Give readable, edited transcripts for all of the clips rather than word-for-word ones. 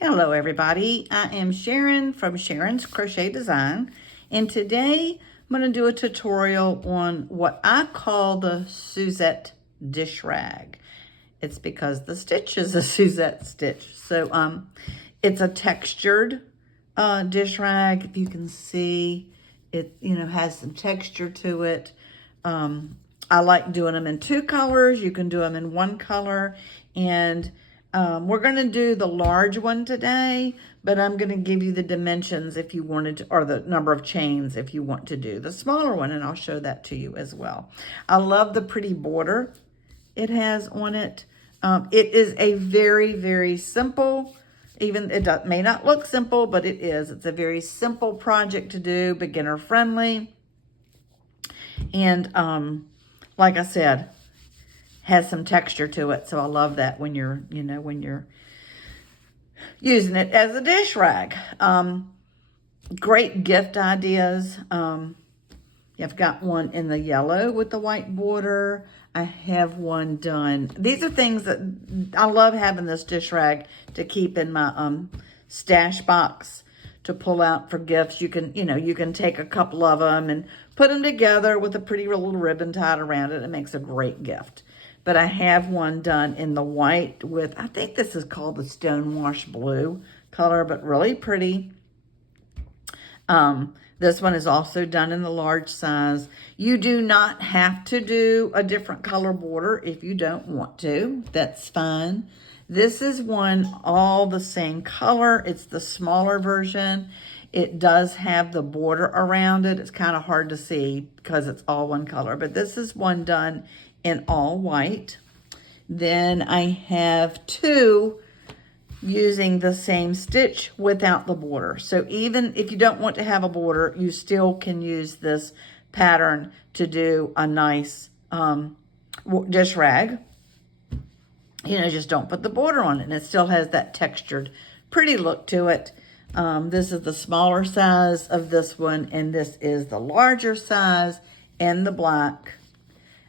Hello everybody, I am Sharon from Sharon's Crochet Design, and today I'm going to do a tutorial on what I call the Suzette dish rag. It's because the stitch is a Suzette stitch. So it's a textured dish rag. If you can see, it has some texture to it. I like doing them in two colors. You can do them in one color, and we're going to do the large one today, but I'm going to give you the dimensions if you wanted to, or the number of chains if you want to do the smaller one, and I'll show that to you as well. I love the pretty border it has on it. It is a very, very simple, even it may not look simple, but it is. It's a very simple project to do, beginner friendly. And like I said, has some texture to it. So I love that when you're, when you're using it as a dish rag. Great gift ideas. I've got one in the yellow with the white border. I have one done. These are things that I love having this dish rag to keep in my stash box to pull out for gifts. You can, you can take a couple of them and put them together with a pretty little ribbon tied around it. It makes a great gift. But I have one done in the white with, I think this is called the Stonewash Blue color, but really pretty. This one is also done in the large size. You do not have to do a different color border if you don't want to. That's fine. This is one all the same color. It's the smaller version. It does have the border around it. It's kind of hard to see because it's all one color, but this is one done in all white. Then I have two using the same stitch without the border. So even if you don't want to have a border, you still can use this pattern to do a nice dish rag. Just don't put the border on it, and it still has that textured, pretty look to it. This is the smaller size of this one, and this is the larger size and the black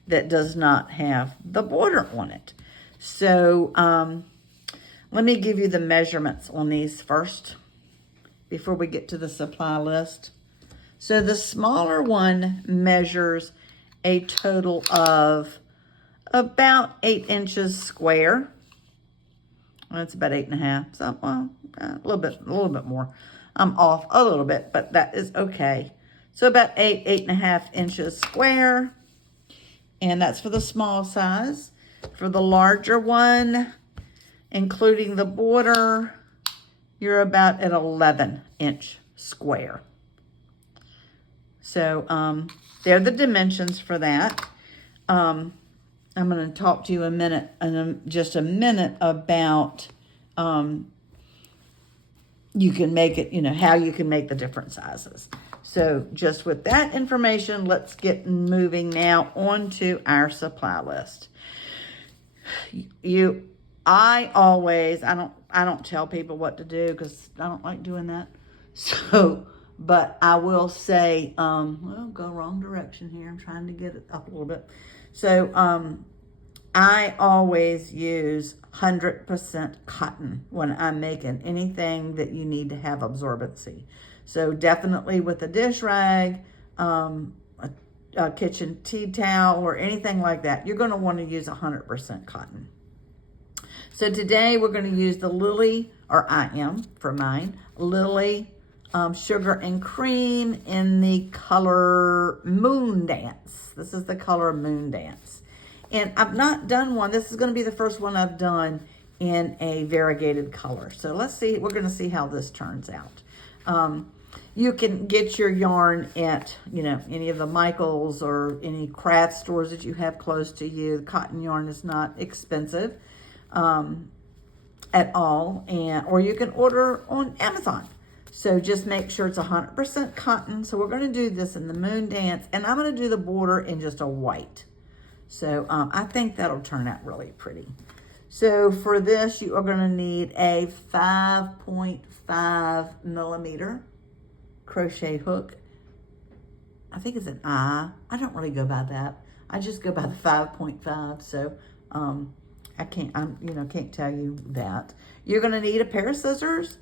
that does not have the border on it. So let me give you the measurements on these first before we get to the supply list. So the smaller one measures a total of about 8 inches square. That's about 8.5. So, well, a little bit more. I'm off a little bit, but that is okay. So about 8.5 inches square. And that's for the small size. For the larger one, including the border, you're about at 11-inch square. So they're the dimensions for that. I'm going to talk to you just a minute about you can make it, how you can make the different sizes. So just with that information, let's get moving now onto our supply list. I don't tell people what to do because I don't like doing that. So, but I will say, well, go wrong direction here. I'm trying to get it up a little bit. So, I always use 100% cotton when I'm making anything that you need to have absorbency. So definitely with a dish rag, a kitchen tea towel, or anything like that, you're going to want to use 100% cotton. So today we're going to use the Lily, or I am for mine, Lily Sugar and Cream in the color Moon Dance. This is the color Moon Dance. And I've not done one. This is going to be the first one I've done in a variegated color. So let's see. We're going to see how this turns out. You can get your yarn at, any of the Michaels or any craft stores that you have close to you. Cotton yarn is not expensive at all, or you can order on Amazon. So just make sure it's 100% cotton. So we're going to do this in the Moon Dance, and I'm going to do the border in just a white. So I think that'll turn out really pretty. So for this, you are going to need a 5.5 millimeter crochet hook. I think it's an I don't really go by that. I just go by the 5.5. So can't tell you that. You're going to need a pair of scissors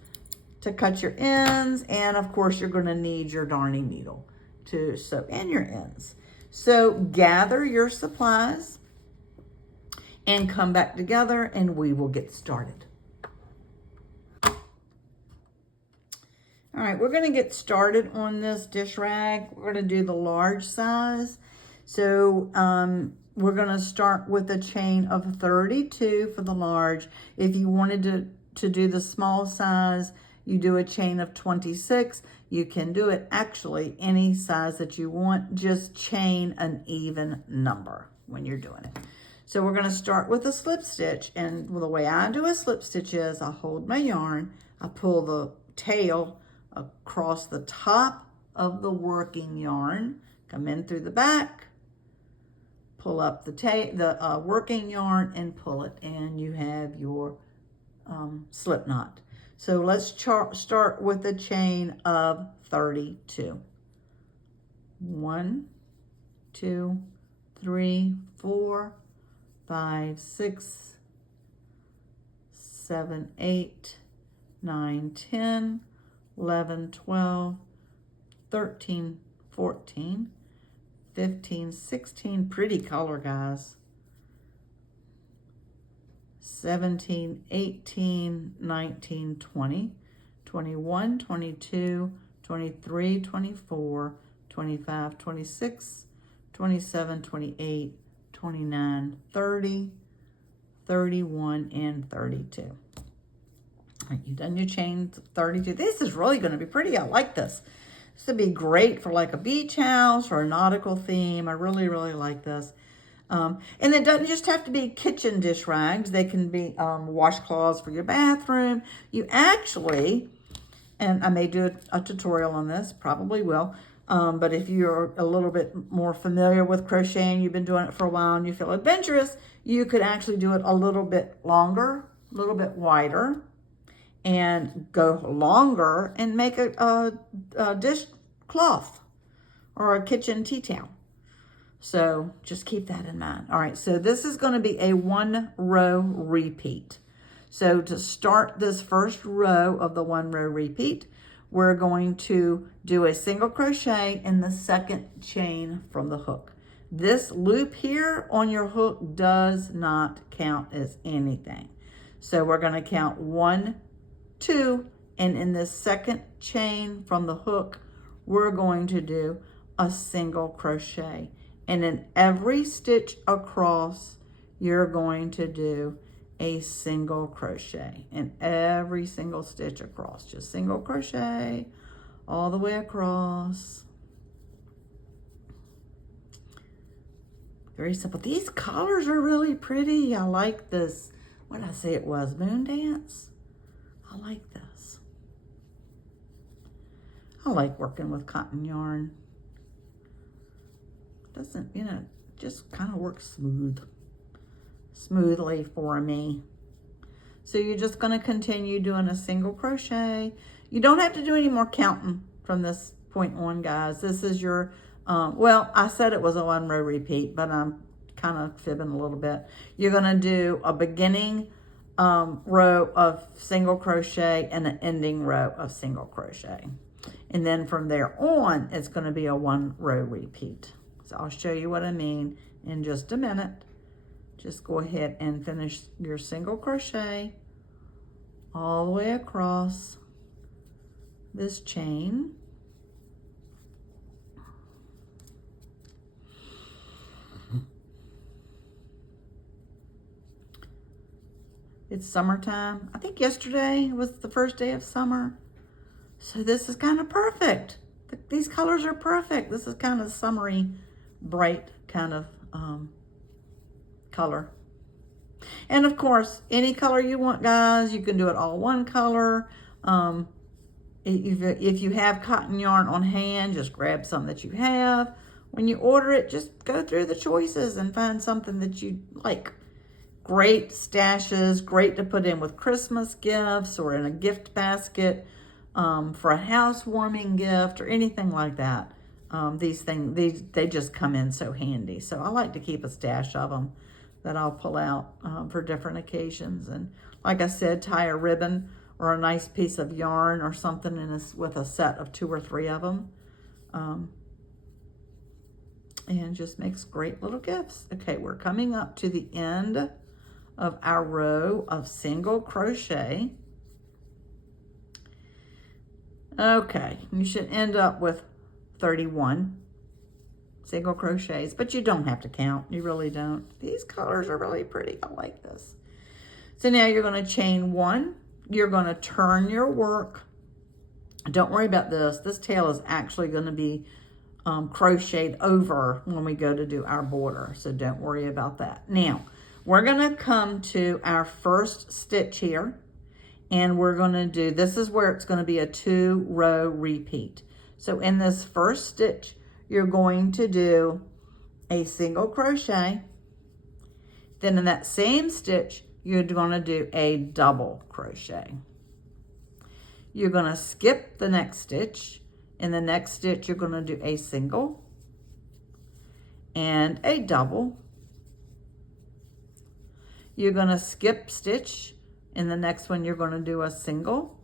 to cut your ends. And of course, you're going to need your darning needle to sew in your ends. So gather your supplies and come back together and we will get started. All right, we're going to get started on this dish rag. We're going to do the large size. So we're going to start with a chain of 32 for the large. If you wanted to do the small size, you do a chain of 26. You can do it actually any size that you want. Just chain an even number when you're doing it. So we're going to start with a slip stitch. And the way I do a slip stitch is I hold my yarn, I pull the tail across the top of the working yarn, come in through the back, pull up the working yarn and pull it, and you have your slip knot. So let's start with a chain of 32. 1, 2, 3, 4, 5, 6, 7, 8, 9, 10, 11, 12, 13, 14, 15, 16, pretty color, guys. 17, 18, 19, 20, 21, 22, 23, 24, 25, 26, 27, 28, 29, 30, 31, and 32. All right, you've done your chain 32. This is really going to be pretty. I like this. This would be great for like a beach house or a nautical theme. I really, really like this. And it doesn't just have to be kitchen dish rags. They can be washcloths for your bathroom. You actually, and I may do a tutorial on this, probably will. But if you're a little bit more familiar with crocheting, you've been doing it for a while and you feel adventurous, you could actually do it a little bit longer, a little bit wider, and go longer and make a dish cloth or a kitchen tea towel. So just keep that in mind. All right, so this is going to be a 1 row repeat. So to start this first row of the 1 row repeat, we're going to do a single crochet in the second chain from the hook. This loop here on your hook does not count as anything. So we're going to count 1, 2, and in the second chain from the hook, we're going to do a single crochet. And in every stitch across, you're going to do a single crochet in every single stitch across. Just single crochet all the way across. Very simple. These colors are really pretty. I like this. What did I say it was? Moon Dance? I like this. I like working with cotton yarn. Doesn't, just kind of works smoothly for me. So you're just going to continue doing a single crochet. You don't have to do any more counting from this point on, guys. This is your, well, I said it was a 1 row repeat, but I'm kind of fibbing a little bit. You're going to do a beginning row of single crochet and an ending row of single crochet. And then from there on, it's going to be a 1 row repeat. So I'll show you what I mean in just a minute. Just go ahead and finish your single crochet all the way across this chain. It's summertime. I think yesterday was the first day of summer. So this is kind of perfect. These colors are perfect. This is kind of summery, bright kind of color. And of course, any color you want, guys, you can do it all one color. If you have cotton yarn on hand, just grab some that you have. When you order it, just go through the choices and find something that you like. Great stashes, great to put in with Christmas gifts or in a gift basket, for a housewarming gift or anything like that. These things, they just come in so handy. So I like to keep a stash of them. that I'll pull out for different occasions. And like I said, tie a ribbon or a nice piece of yarn or something with a set of 2 or 3 of them. And just makes great little gifts. Okay, we're coming up to the end of our row of single crochet. Okay, you should end up with 31 single crochets, but you don't have to count. You really don't. These colors are really pretty. I like this. So now you're going to chain 1. You're going to turn your work. Don't worry about this. This tail is actually going to be crocheted over when we go to do our border, so don't worry about that. Now, we're going to come to our first stitch here, and we're going to do, this is where it's going to be a 2-row repeat. So in this first stitch, you're going to do a single crochet. Then in that same stitch, you're going to do a double crochet. You're going to skip the next stitch. In the next stitch, you're going to do a single and a double. You're going to skip stitch. In the next one, you're going to do a single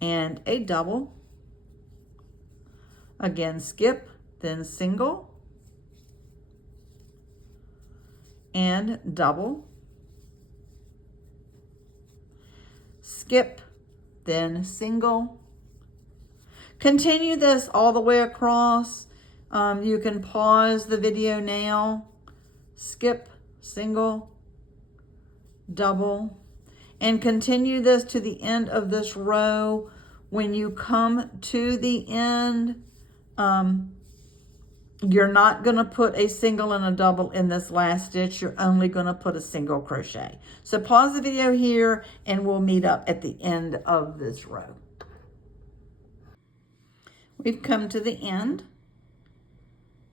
and a double. Again, skip, then single and double. Skip, then single. Continue this all the way across. You can pause the video now. Skip, single, double, and continue this to the end of this row. When you come to the end, you're not going to put a single and a double in this last stitch. You're only going to put a single crochet. So pause the video here and we'll meet up at the end of this row. We've come to the end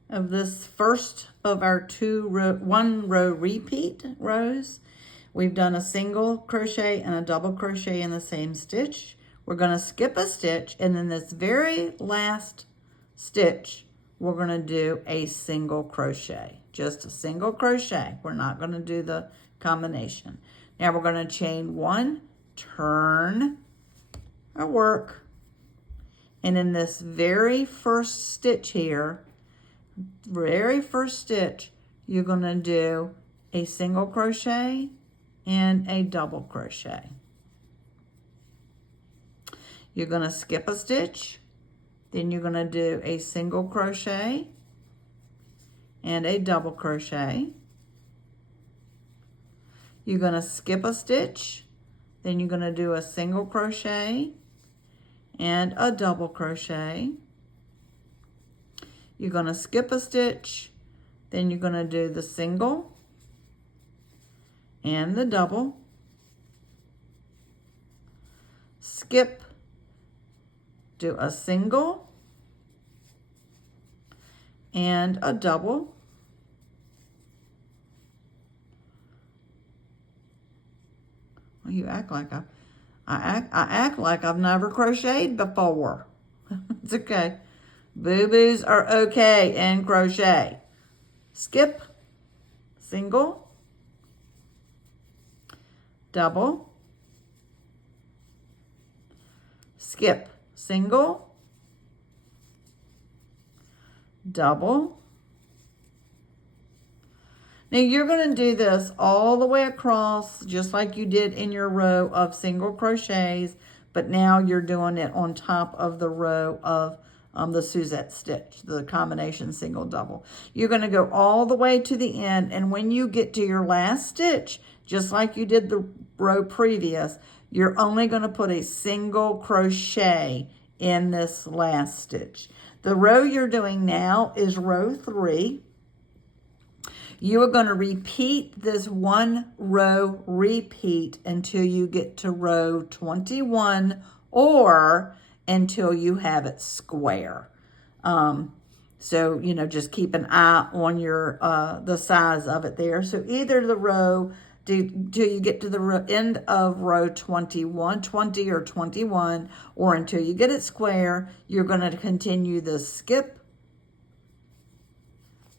of this first of our 1-row repeat rows. We've done a single crochet and a double crochet in the same stitch. We're going to skip a stitch, and in this very last stitch, we're going to do a single crochet. Just a single crochet. We're not going to do the combination. Now we're going to chain 1, turn our work, and in this very first stitch here, very first stitch, you're going to do a single crochet and a double crochet. You're going to skip a stitch, then you're going to do a single crochet and a double crochet. You're going to skip a stitch, then you're going to do a single crochet and a double crochet. You're going to skip a stitch, then you're going to do the single and the double, skip, do a single and a double, well, you act like I act like I've never crocheted before. It's okay. Boo-boos are okay in crochet. Skip, single, double, skip, single, double. Now you're going to do this all the way across, just like you did in your row of single crochets, but now you're doing it on top of the row of the Suzette stitch, the combination single double. You're going to go all the way to the end, and when you get to your last stitch, just like you did the row previous, you're only going to put a single crochet in this last stitch. The row you're doing now is row 3. You are going to repeat this 1-row repeat until you get to row 21 or until you have it square. So, you know, just keep an eye on your the size of it there. So either the row, till you get to the end of row 20 or 21, or until you get it square, you're going to continue the skip,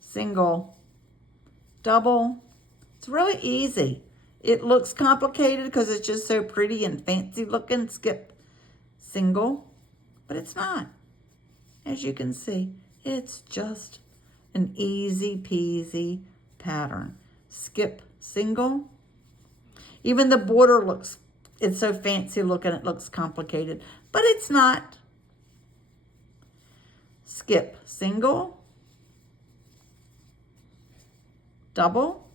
single, double. It's really easy. It looks complicated because it's just so pretty and fancy looking. Skip, single, but it's not. As you can see, it's just an easy peasy pattern. Skip, single. Even the border looks, it's so fancy looking, it looks complicated, but it's not. Skip, single, double.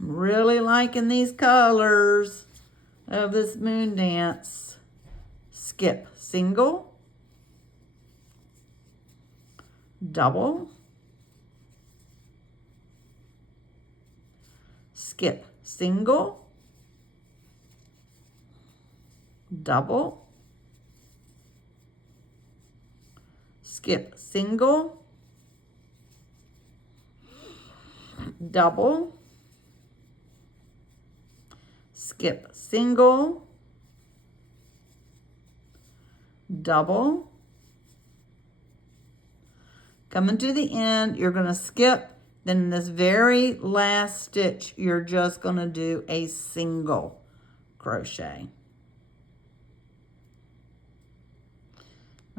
I'm really liking these colors of this moon dance. Skip, single, double, skip, single, double, skip, single, double, skip, single, double. Coming to the end, you're going to skip. Then in this very last stitch, you're just going to do a single crochet.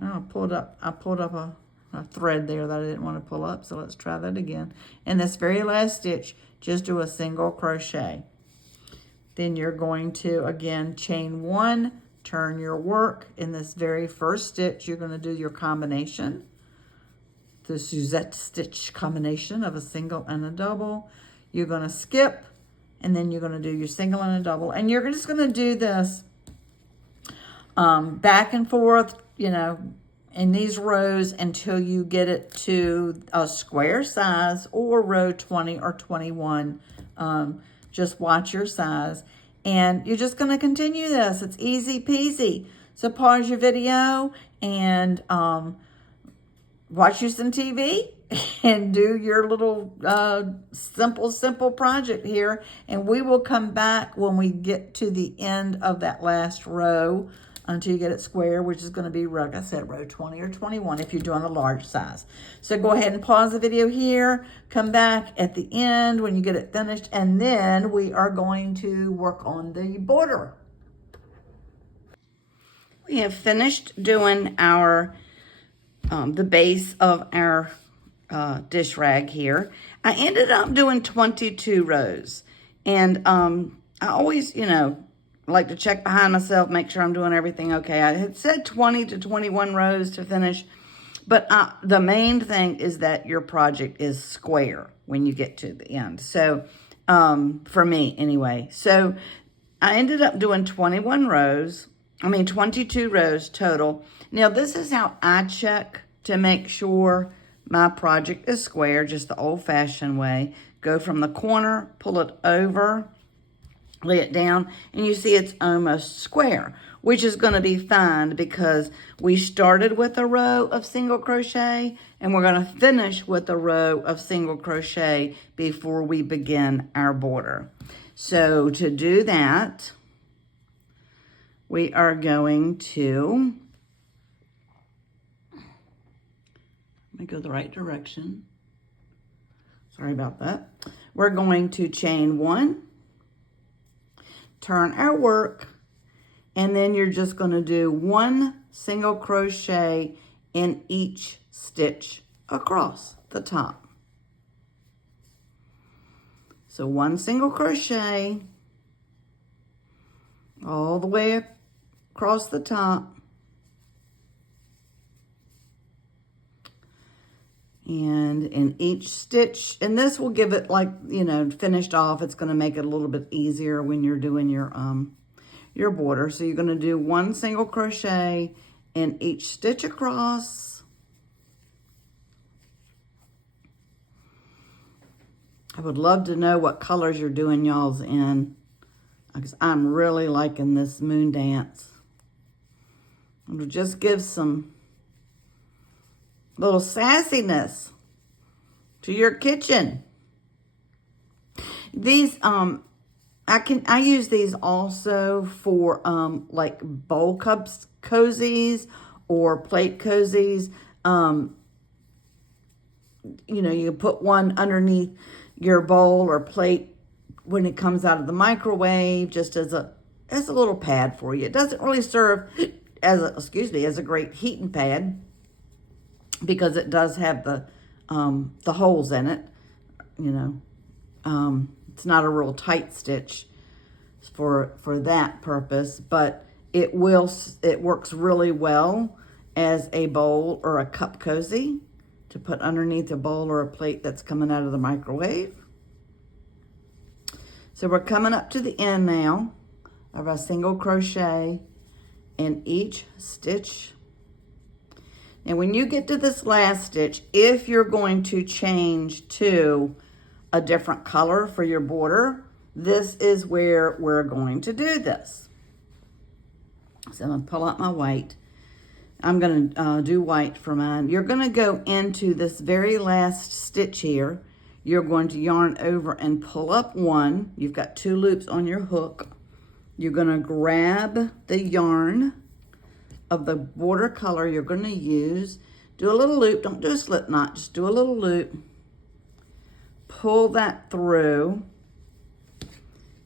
I pulled up a thread there that I didn't want to pull up, so let's try that again. In this very last stitch, just do a single crochet. Then you're going to, again, chain one, turn your work. In this very first stitch, you're going to do your combination, the Suzette stitch combination of a single and a double. You're going to skip, and then you're going to do your single and a double. And you're just going to do this back and forth, you know, in these rows until you get it to a square size or row 20 or 21. Just watch your size. And you're just going to continue this. It's easy peasy. So pause your video and watch you some TV and do your little simple project here. And we will come back when we get to the end of that last row until you get it square, which is going to be, like I said, row 20 or 21 if you're doing a large size. So go ahead and pause the video here. Come back at the end when you get it finished. And then we are going to work on the border. We have finished doing our the base of our dish rag here. I ended up doing 22 rows. And I always, you know, like to check behind myself, make sure I'm doing everything okay. I had said 20 to 21 rows to finish, but the main thing is that your project is square when you get to the end. So for me anyway. So I ended up doing 22 rows total. Now this is how I check to make sure my project is square, just the old-fashioned way. Go from the corner, pull it over, lay it down, and you see it's almost square, which is going to be fine because we started with a row of single crochet and we're going to finish with a row of single crochet before we begin our border. So to do that, we are going to, let me go the right direction. Sorry about that. We're going to chain one, turn our work, and then you're just going to do one single crochet in each stitch across the top. So one single crochet all the way across the top. And in each stitch, and this will give it, like, you know, finished off. It's going to make it a little bit easier when you're doing your border. So you're going to do one single crochet in each stitch across. I would love to know what colors you're doing y'all's in, because I'm really liking this moon dance. It'll just give some little sassiness to your kitchen. These I use these also for like bowl cups cozies or plate cozies. you know, you put one underneath your bowl or plate when it comes out of the microwave, just as a little pad for you. It doesn't really serve as a, as a great heating pad because it does have the holes in it, you know. It's not a real tight stitch for that purpose, but it works really well as a bowl or a cup cozy to put underneath a bowl or a plate that's coming out of the microwave. So we're coming up to the end now of our single crochet in each stitch. And when you get to this last stitch, if you're going to change to a different color for your border, this is where we're going to do this. So I'm gonna pull out my white. I'm gonna do white for mine. You're gonna go into this very last stitch here. You're going to yarn over and pull up one. You've got 2 loops on your hook. You're gonna grab the yarn of the border color you're gonna use. Do a little loop, don't do a slip knot, just do a little loop. Pull that through.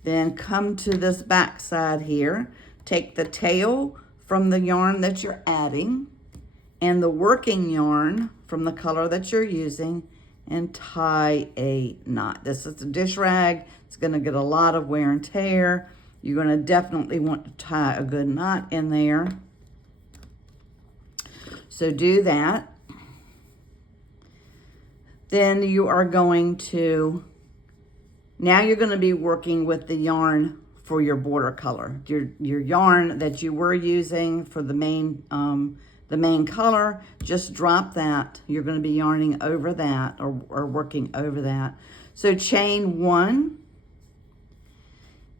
Then come to this back side here. Take the tail from the yarn that you're adding and the working yarn from the color that you're using and tie a knot. This is a dish rag. It's gonna get a lot of wear and tear. You're gonna definitely want to tie a good knot in there. So do that. Then you are going to, now you're gonna be working with the yarn for your border color. Your yarn that you were using for the main color, just drop that. You're gonna be yarning over that or working over that. So chain 1,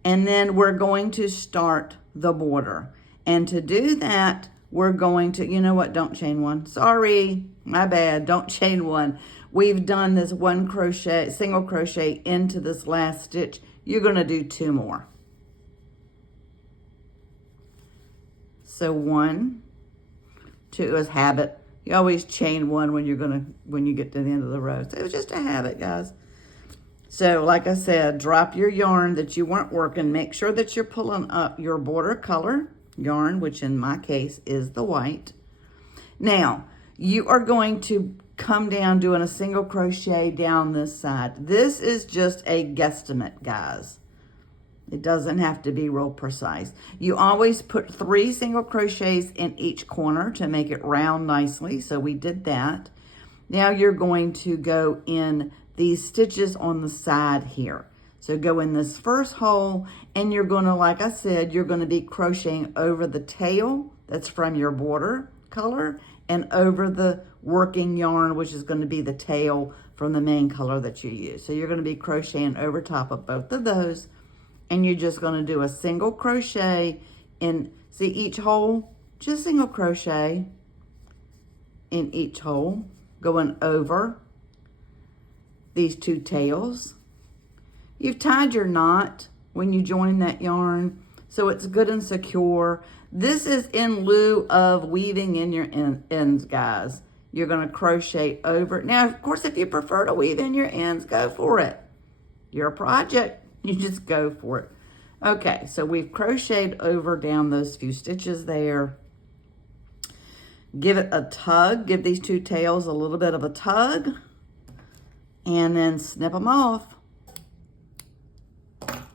and then we're going to start the border. And to do that, we're going to, you know what, don't chain 1. Sorry, my bad, don't chain 1. We've done this 1 crochet, single crochet into this last stitch. You're gonna do 2 more. So 1, 2 is habit. You always chain 1 when you get to the end of the row. So it was just a habit, guys. So like I said, drop your yarn that you weren't working. Make sure that you're pulling up your border color yarn, which in my case is the white. Now, you are going to come down doing a single crochet down this side. This is just a guesstimate, guys. It doesn't have to be real precise. You always put 3 single crochets in each corner to make it round nicely. So we did that. Now you're going to go in these stitches on the side here. So go in this first hole and you're gonna, like I said, you're gonna be crocheting over the tail that's from your border color and over the working yarn, which is gonna be the tail from the main color that you use. So you're gonna be crocheting over top of both of those, and you're just gonna do a single crochet in, see each hole, just single crochet in each hole, going over these 2 tails. You've tied your knot when you join that yarn, so it's good and secure. This is in lieu of weaving in your ends, guys. You're gonna crochet over. Now, of course, if you prefer to weave in your ends, go for it. Your project, you just go for it. Okay, so we've crocheted over down those few stitches there. Give it a tug, give these 2 tails a little bit of a tug, and then snip them off.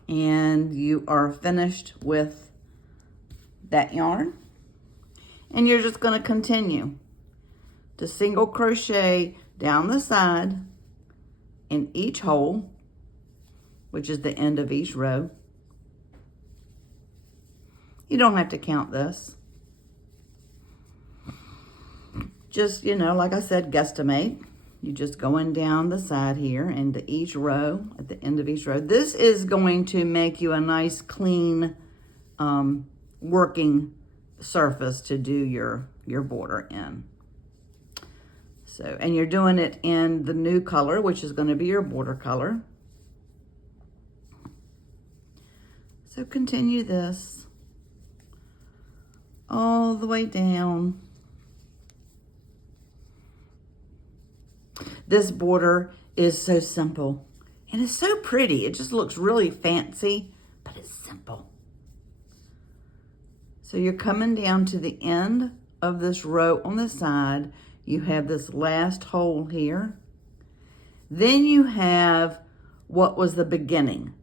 And you are finished with that yarn. And you're just gonna continue to single crochet down the side in each hole, which is the end of each row. You don't have to count this. Just, you know, like I said, guesstimate. You just going down the side here into each row, at the end of each row. This is going to make you a nice, clean, working surface to do your border in. So, and you're doing it in the new color, which is going to be your border color. So continue this all the way down. This border is so simple and it's so pretty. It just looks really fancy, but it's simple. So you're coming down to the end of this row on the side. You have this last hole here. Then you have what was the beginning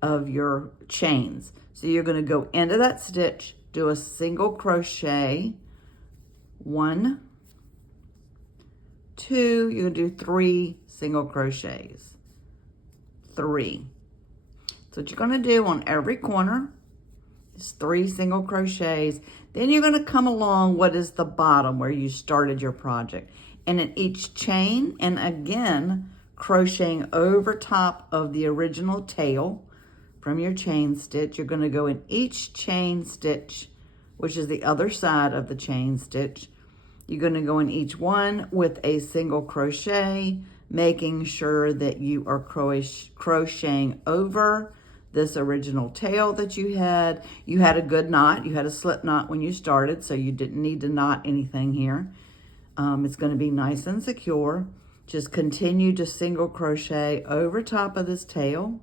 of your chains. So you're going to go into that stitch, do a single crochet, 1, 2, you're going to do 3 single crochets, 3. So what you're going to do on every corner is 3 single crochets. Then you're going to come along what is the bottom where you started your project. And in each chain, and again, crocheting over top of the original tail from your chain stitch, you're going to go in each chain stitch, which is the other side of the chain stitch. You're going to go in each one with a single crochet, making sure that you are crocheting over this original tail that you had. You had a good knot. You had a slip knot when you started, so you didn't need to knot anything here. It's going to be nice and secure. Just continue to single crochet over top of this tail,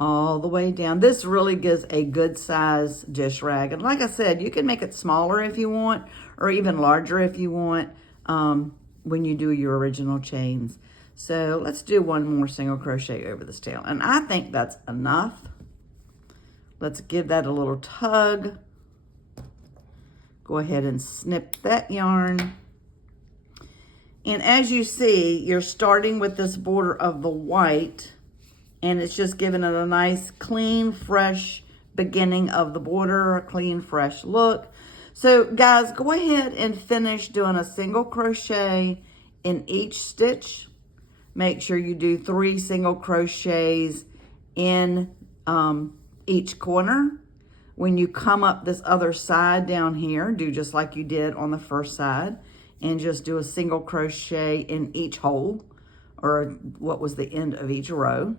all the way down. This really gives a good size dish rag. And like I said, you can make it smaller if you want, or even larger if you want, when you do your original chains. So let's do one more single crochet over this tail. And I think that's enough. Let's give that a little tug. Go ahead and snip that yarn. And as you see, you're starting with this border of the white, and it's just giving it a nice, clean, fresh beginning of the border, a clean, fresh look. So guys, go ahead and finish doing a single crochet in each stitch. Make sure you do 3 single crochets in each corner. When you come up this other side down here, do just like you did on the first side and just do a single crochet in each hole, or what was the end of each row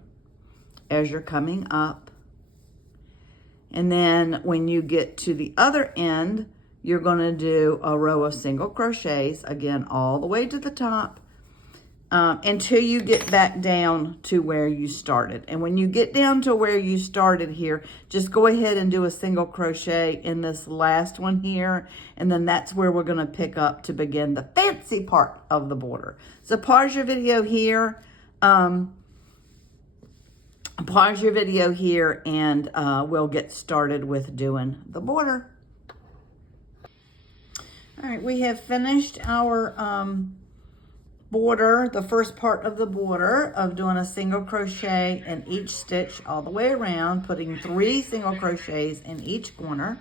as you're coming up. And then when you get to the other end, you're going to do a row of single crochets, again, all the way to the top, until you get back down to where you started. And when you get down to where you started here, just go ahead and do a single crochet in this last one here, and then that's where we're going to pick up to begin the fancy part of the border. So pause your video here. And we'll get started with doing the border. All right, we have finished our border, the first part of the border, of doing a single crochet in each stitch all the way around, putting 3 single crochets in each corner.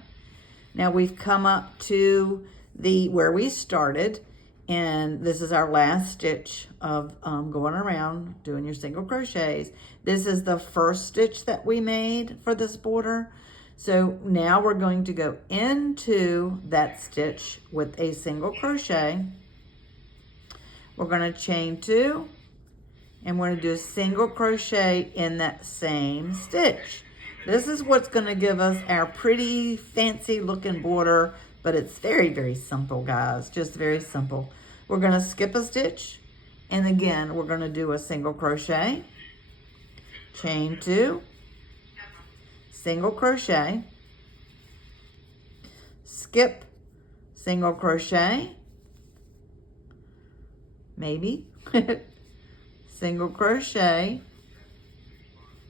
Now we've come up to where we started, and this is our last stitch of going around doing your single crochets. This is the first stitch that we made for this border. So now we're going to go into that stitch with a single crochet. We're going to chain 2, and we're going to do a single crochet in that same stitch. This is what's going to give us our pretty fancy looking border, but it's very, very simple, guys, just very simple. We're going to skip a stitch, and again, we're going to do a single crochet, chain 2, single crochet, skip, single crochet, maybe, single crochet,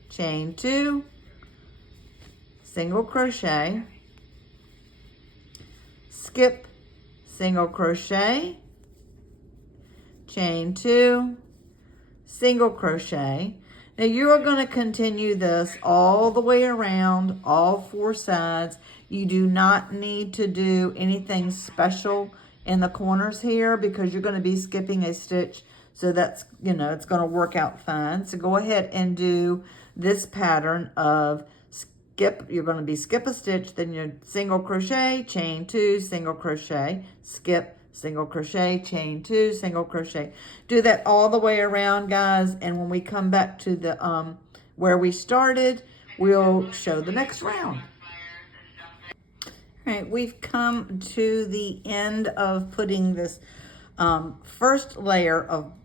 chain 2, single crochet, skip, single crochet, chain 2, single crochet. Now you are going to continue this all the way around, all 4 sides. You do not need to do anything special in the corners here because you're going to be skipping a stitch. So that's, it's going to work out fine. So go ahead and do this pattern of skip. You're going to be skip a stitch, then your single crochet, chain 2, single crochet, skip, single crochet, chain 2, single crochet. Do that all the way around, guys. And when we come back to the where we started, we'll show the next round. All right, we've come to the end of putting this first layer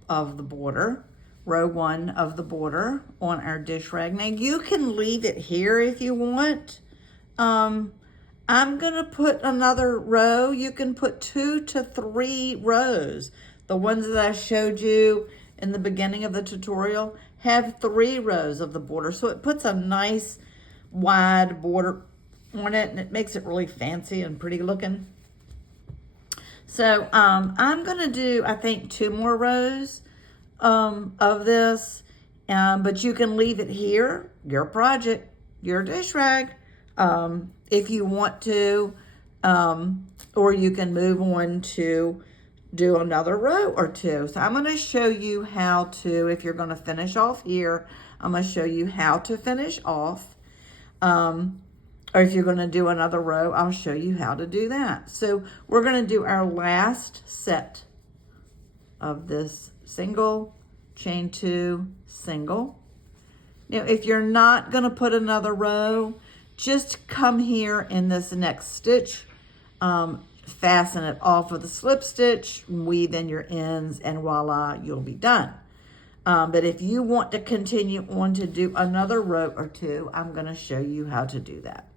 of the border, row 1 of the border on our dish rag. Now you can leave it here if you want. I'm gonna put another row. You can put 2 to 3 rows. The ones that I showed you in the beginning of the tutorial have 3 rows of the border. So it puts a nice wide border on it and it makes it really fancy and pretty looking. So I'm gonna do, I think, 2 more rows of this, but you can leave it here, your project, your dish rag, if you want to, or you can move on to do another row or 2. So I'm gonna show you how to, if you're gonna finish off here, I'm gonna show you how to finish off. Or if you're gonna do another row, I'll show you how to do that. So we're gonna do our last set of this single, chain 2, single. Now, if you're not gonna put another row, just come here in this next stitch, fasten it off with a slip stitch, weave in your ends, and voila, you'll be done. But if you want to continue on to do another row or 2, I'm gonna show you how to do that.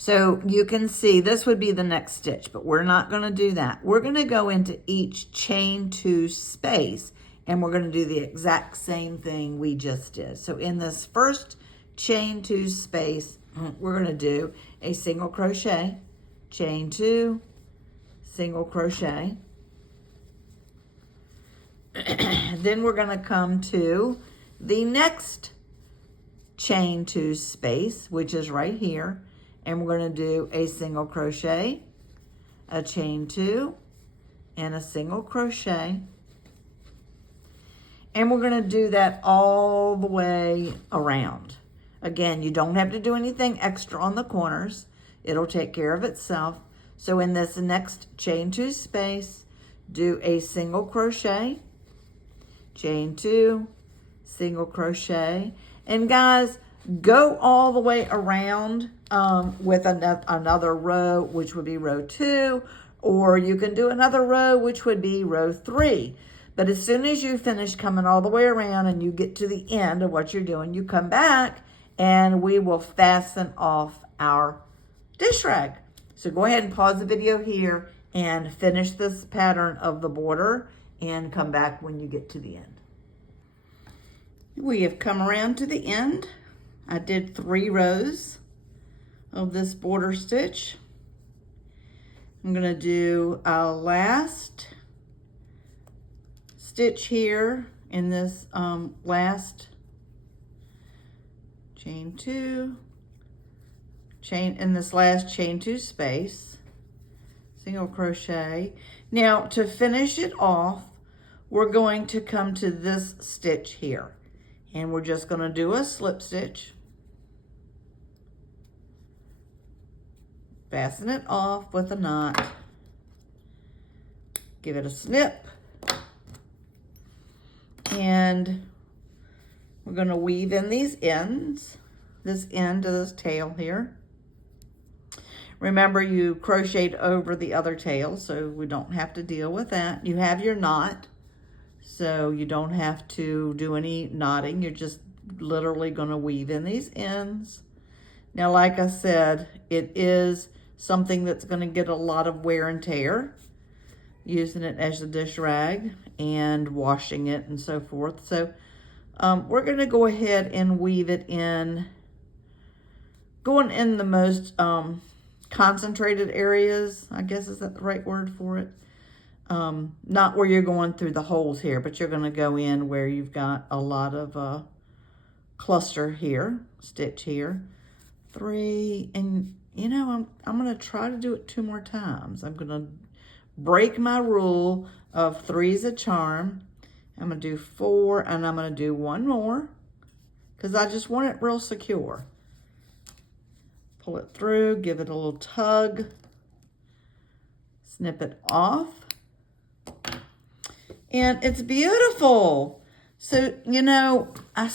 So you can see this would be the next stitch, but we're not gonna do that. We're gonna go into each chain 2 space and we're gonna do the exact same thing we just did. So in this first chain 2 space, we're gonna do a single crochet, chain 2, single crochet. Then we're gonna come to the next chain 2 space, which is right here. And we're going to do a single crochet, a chain 2, and a single crochet. And we're going to do that all the way around. Again, you don't have to do anything extra on the corners. It'll take care of itself. So in this next chain 2 space, do a single crochet, chain 2, single crochet. And guys, go all the way around with another row, which would be row 2, or you can do another row, which would be row 3. But as soon as you finish coming all the way around and you get to the end of what you're doing, you come back and we will fasten off our dish rag. So go ahead and pause the video here and finish this pattern of the border and come back when you get to the end. We have come around to the end. I did 3 rows of this border stitch. I'm gonna do a last stitch here in this last chain 2, in this last chain 2 space, single crochet. Now to finish it off, we're going to come to this stitch here and we're just gonna do a slip stitch. Fasten it off with a knot. Give it a snip. And we're going to weave in these ends, this end of this tail here. Remember, you crocheted over the other tail, so we don't have to deal with that. You have your knot, so you don't have to do any knotting. You're just literally going to weave in these ends. Now, like I said, it is something that's going to get a lot of wear and tear, using it as a dish rag and washing it and so forth. So we're going to go ahead and weave it in, going in the most concentrated areas, I guess, is that the right word for it? Not where you're going through the holes here, but you're going to go in where you've got a lot of cluster here, stitch here, 3, and you know, I'm going to try to do it 2 more times. I'm going to break my rule of 3 is a charm. I'm going to do 4 and I'm going to do 1 more because I just want it real secure. Pull it through, give it a little tug, snip it off, and it's beautiful. So, you know, I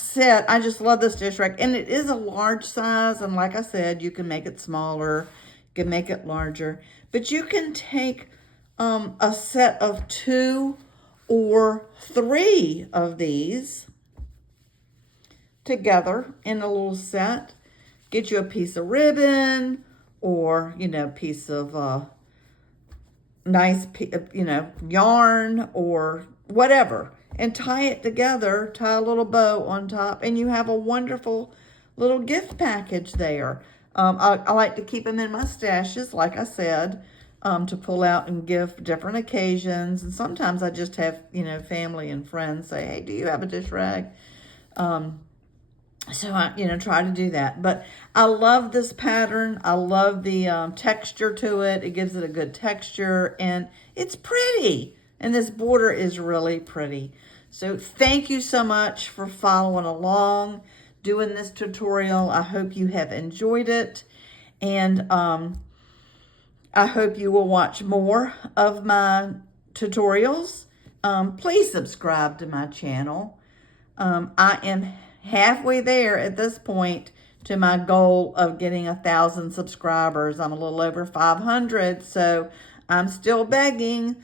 just love this dish rag, and it is a large size, and like I said, you can make it smaller. can make it larger. But you can take a set of 2 or 3 of these together in a little set. Get you a piece of ribbon or, piece of nice, yarn or whatever. And tie it together, tie a little bow on top, and you have a wonderful little gift package there. I like to keep them in my stashes, like I said, to pull out and give for different occasions. And sometimes I just have, family and friends say, hey, do you have a dish rag? So I, try to do that. But I love this pattern. I love the texture to it. It gives it a good texture, and it's pretty. And this border is really pretty. So thank you so much for following along, doing this tutorial. I hope you have enjoyed it. And I hope you will watch more of my tutorials. Please subscribe to my channel. I am halfway there at this point to my goal of getting 1,000 subscribers. I'm a little over 500, so I'm still begging.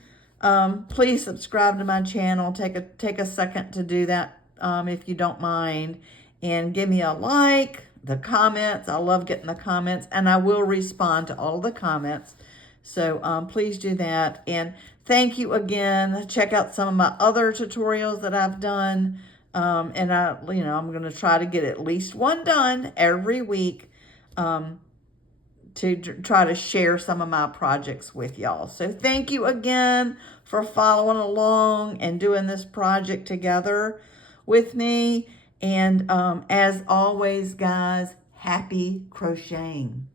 Please subscribe to my channel. Take a second to do that if you don't mind. And give me a like, the comments. I love getting the comments, and I will respond to all the comments. So please do that. And thank you again. Check out some of my other tutorials that I've done. And I'm going to try to get at least one done every week to try to share some of my projects with y'all. So thank you again for following along and doing this project together with me. And as always, guys, happy crocheting.